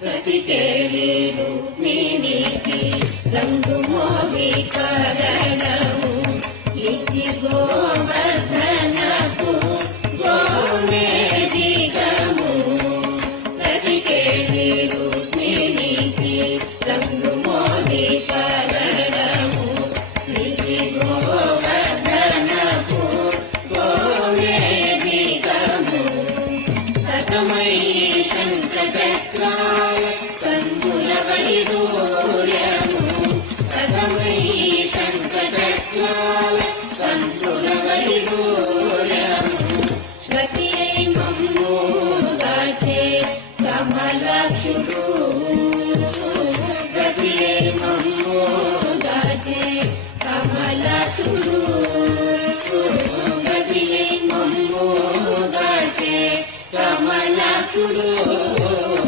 ప్రతికేళి రుక్మిణికి రంగు మోవి కరణము ఇది గోవర్ధనకు గోమేధికము ప్రతికేళి రుక్మిణికి రంగు మోవి కరణము ఇది గోవర్ధనకు గోమేధికము సతమై శంఖచక్రాయ కందుల వైడూర్యము సతమై శంఖచక్రాయ కందుల వైడూర్యము శ్రతియై మమ్ము గాచే కమలాక్షుడు శ్రతియై మమ్ము గాచే కమలాక్షుడు శ్రతియై మమ్ము గాచే కమలాక్షుడు